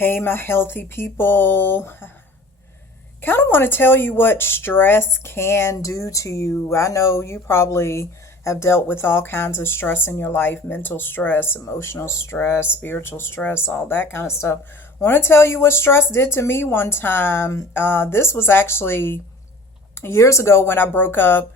Hey, my healthy people. Kind of want to tell you what stress can do to you. I know you probably have dealt with all kinds of stress in your life: mental stress, emotional stress, spiritual stress, all that kind of stuff. I want to tell you what stress did to me one time. This was actually years ago when I broke up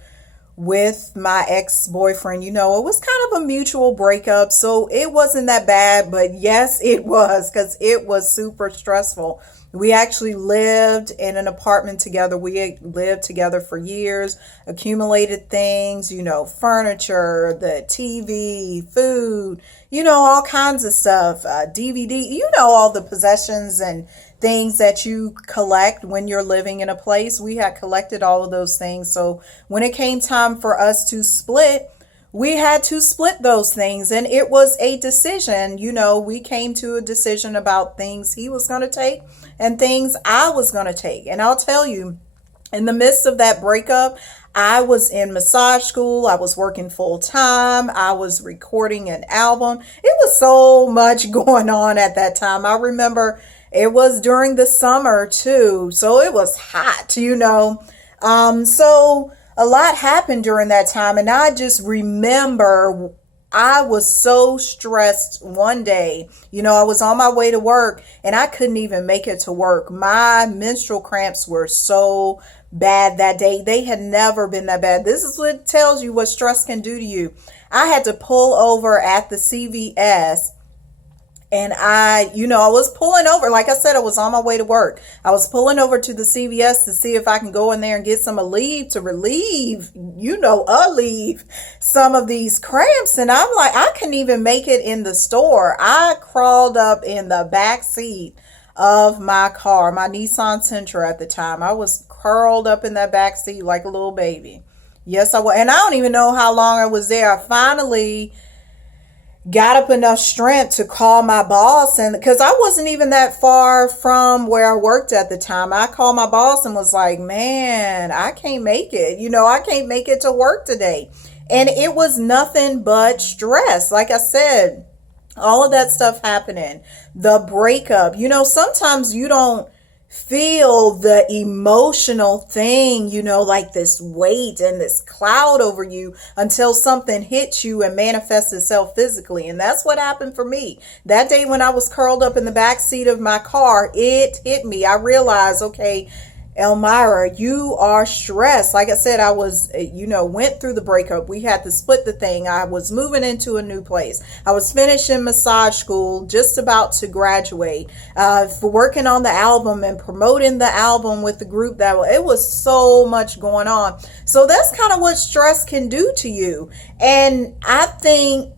with my ex-boyfriend. It was kind of a mutual breakup, so it wasn't that bad, but yes, it was, because it was super stressful. We actually lived in an apartment together. We had lived together for years, accumulated things, furniture, the TV, food, all kinds of stuff, DVD, all the possessions and things that you collect when you're living in a place. We had collected all of those things. So when it came time for us to split, we had to split those things. And it was a decision. We came to a decision about things he was going to take and things I was going to take. And I'll tell you, in the midst of that breakup, I was in massage school. I was working full time. I was recording an album. It was so much going on at that time. I remember it was during the summer too, so it was hot. So a lot happened during that time, and I just remember I was so stressed one day. I was on my way to work and I couldn't even make it to work. My menstrual cramps were so bad that day. They had never been that bad. This is what tells you what stress can do to you. I had to pull over at the CVS. And I was pulling over. Like I said, I was on my way to work. I was pulling over to the CVS to see if I can go in there and get some Aleve to relieve, Aleve some of these cramps. And I'm like, I couldn't even make it in the store. I crawled up in the back seat of my car, my Nissan Sentra at the time. I was curled up in that back seat like a little baby. Yes, I was. And I don't even know how long I was there. I finally got up enough strength to call my boss, and because I wasn't even that far from where I worked at the time, I called my boss and was like, man, I can't make it. I can't make it to work today. And it was nothing but stress. Like I said, all of that stuff happening, the breakup, sometimes you don't feel the emotional thing, like this weight and this cloud over you until something hits you and manifests itself physically. And that's what happened for me. That day when I was curled up in the back seat of my car, it hit me. I realized, okay, Elmira, you are stressed. Like I said, I was, went through the breakup. We had to split the thing. I was moving into a new place. I was finishing massage school, just about to graduate, for working on the album and promoting the album with the group. It was so much going on. So that's kind of what stress can do to you. And I think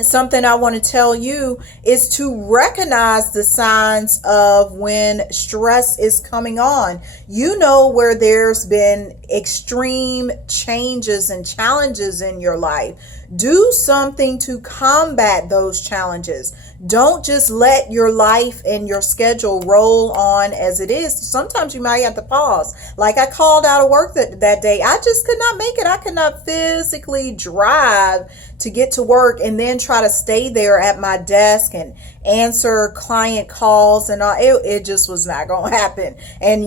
something I want to tell you is to recognize the signs of when stress is coming on. Where there's been extreme changes and challenges in your life. Do something to combat those challenges. Don't just let your life and your schedule roll on as it is. Sometimes you might have to pause. Like I called out of work that day. I just could not make it. I could not physically drive to get to work and then try to stay there at my desk and answer client calls and all. It just was not going to happen. And,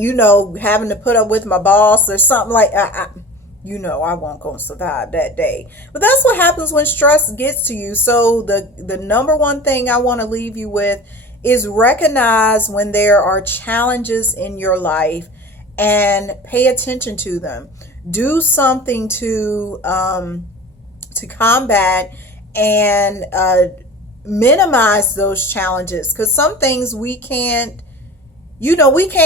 having to put up with my boss or something like I wasn't going to survive that day. But that's what happens when stress gets to you. So the number one thing I want to leave you with is recognize when there are challenges in your life and pay attention to them. Do something to combat and minimize those challenges, because some things we can't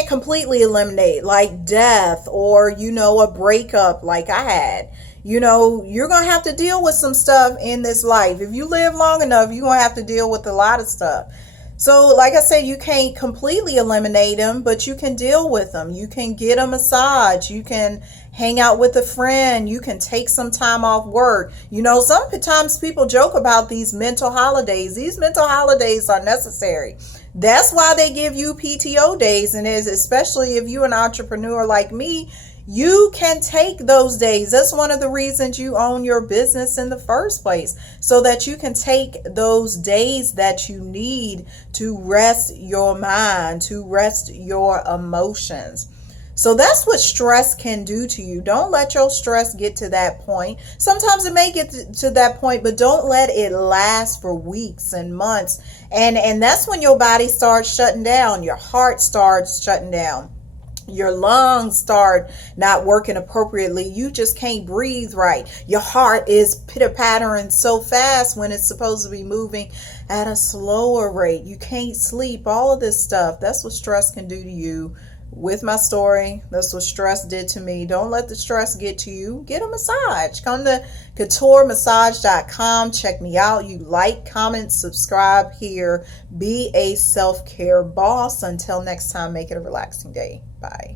completely eliminate, like death or, a breakup like I had. You're going to have to deal with some stuff in this life. If you live long enough, you're going to have to deal with a lot of stuff. So like I said, you can't completely eliminate them, but you can deal with them. You can get a massage. You can hang out with a friend. You can take some time off work. Sometimes people joke about these mental holidays. These mental holidays are necessary. That's why they give you PTO days. And especially if you're an entrepreneur like me, You can take those days. That's one of the reasons you own your business in the first place, so that you can take those days that you need to rest your mind, to rest your emotions. So that's what stress can do to you. Don't let your stress get to that point. Sometimes it may get to that point, but don't let it last for weeks and months. And that's when your body starts shutting down, your heart starts shutting down, your lungs start not working appropriately. You just can't breathe right. Your heart is pitter-pattering so fast when it's supposed to be moving at a slower rate. You can't sleep. All of this stuff. That's what stress can do to you. With my story, that's what stress did to me. Don't let the stress get to you. Get a massage. Come to couturemassage.com. Check me out. You like, comment, subscribe here. Be a self-care boss. Until next time, make it a relaxing day. Bye.